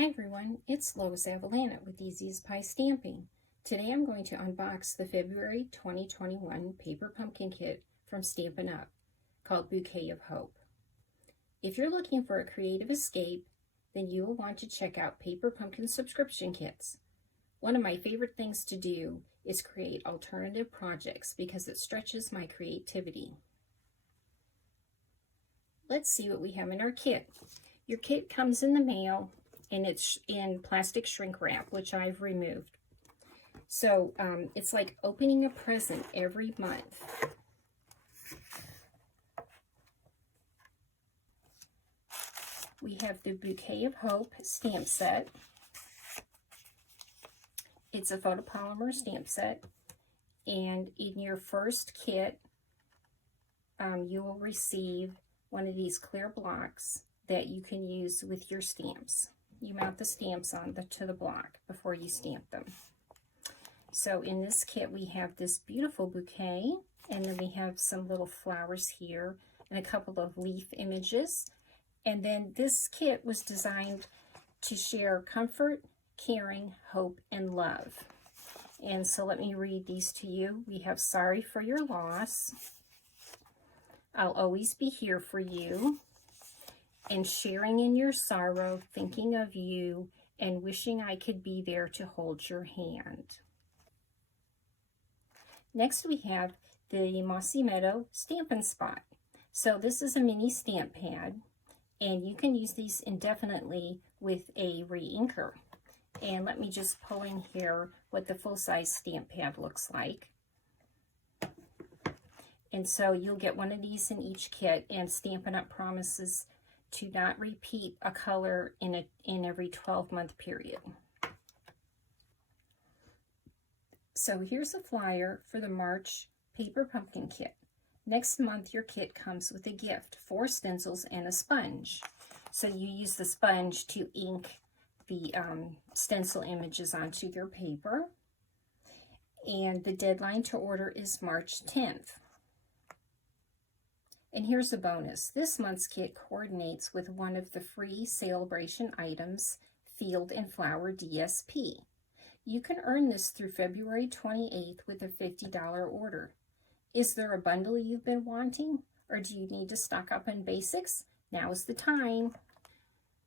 Hi everyone, it's Lois Avellanet with Easy as Pie Stamping. Today I'm going to unbox the February 2021 paper pumpkin kit from Stampin Up called Bouquet of Hope. If you're looking for a creative escape, then you will want to check out paper pumpkin subscription kits. One of my favorite things to do is create alternative projects because it stretches my creativity. Let's see what we have in our kit. Your kit comes in the mail and it's in plastic shrink wrap, which I've removed. So it's like opening a present every month. We have the Bouquet of Hope stamp set. It's a photopolymer stamp set, and in your first kit, you will receive one of these clear blocks that you can use with your stamps. You mount the stamps on to the block before you stamp them. So in this kit we have this beautiful bouquet, and then we have some little flowers here and a couple of leaf images. And then this kit was designed to share comfort, caring, hope, and love. And so let me read these to you. We have sorry for your loss, I'll always be here for you, and sharing in your sorrow, thinking of you, and wishing I could be there to hold your hand. Next we have the Mossy Meadow Stampin' Spot. So this is a mini stamp pad, and you can use these indefinitely with a re-inker. And let me just pull in here what the full-size stamp pad looks like. And so you'll get one of these in each kit, and Stampin' Up promises to not repeat a color in every 12-month period. So here's a flyer for the March paper pumpkin kit. Next month your kit comes with a gift, 4 stencils and a sponge. So you use the sponge to ink the stencil images onto your paper. And the deadline to order is March 10th. And here's a bonus. This month's kit coordinates with one of the free celebration items, Field and Flower DSP. You can earn this through February 28th with a $50 order. Is there a bundle you've been wanting, or do you need to stock up on basics? Now is the time.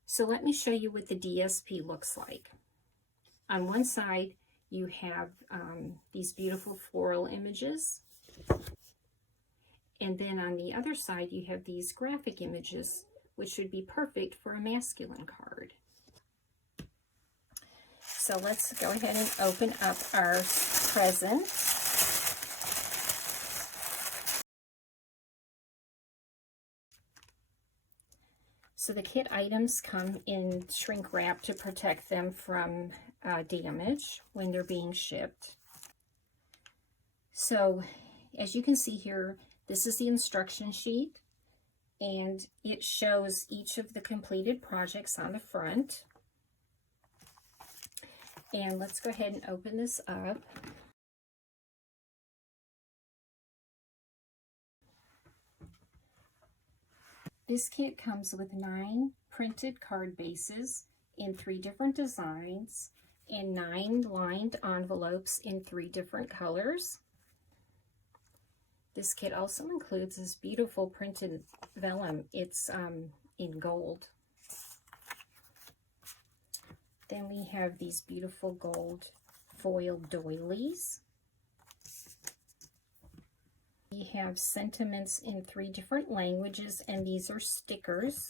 So let me show you what the DSP looks like. On one side, you have these beautiful floral images. And then on the other side, you have these graphic images, which would be perfect for a masculine card. So let's go ahead and open up our present. So the kit items come in shrink wrap to protect them from damage when they're being shipped. So as you can see here, this is the instruction sheet, and it shows each of the completed projects on the front. And let's go ahead and open this up. This kit comes with 9 printed card bases in 3 different designs and 9 lined envelopes in 3 different colors. This kit also includes this beautiful printed vellum. It's in gold. Then we have these beautiful gold foil doilies. We have sentiments in 3 different languages, and these are stickers.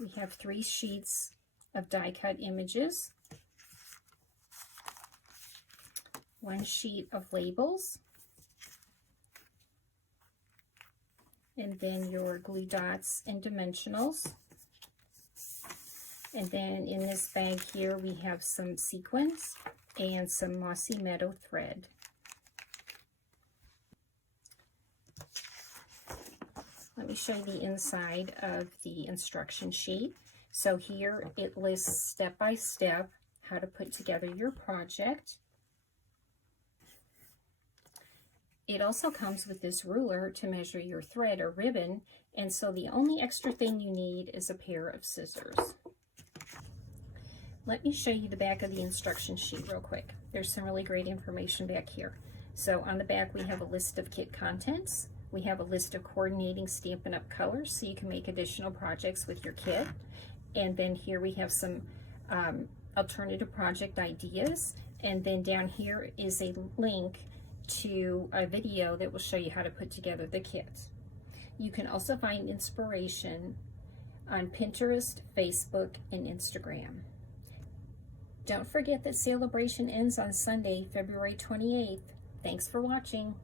We have 3 sheets of die-cut images, 1 sheet of labels, and then your glue dots and dimensionals. And then in this bag here we have some sequins and some Mossy Meadow thread. Let me show you the inside of the instruction sheet. So here it lists step by step how to put together your project. It also comes with this ruler to measure your thread or ribbon, and so the only extra thing you need is a pair of scissors. Let me show you the back of the instruction sheet real quick. There's some really great information back here. So on the back we have a list of kit contents. We have a list of coordinating Stampin' Up! Colors so you can make additional projects with your kit. And then here we have some alternative project ideas. And then down here is a link to a video that will show you how to put together the kit. You can also find inspiration on Pinterest, Facebook, and Instagram. Don't forget that celebration ends on Sunday, February 28th. Thanks for watching.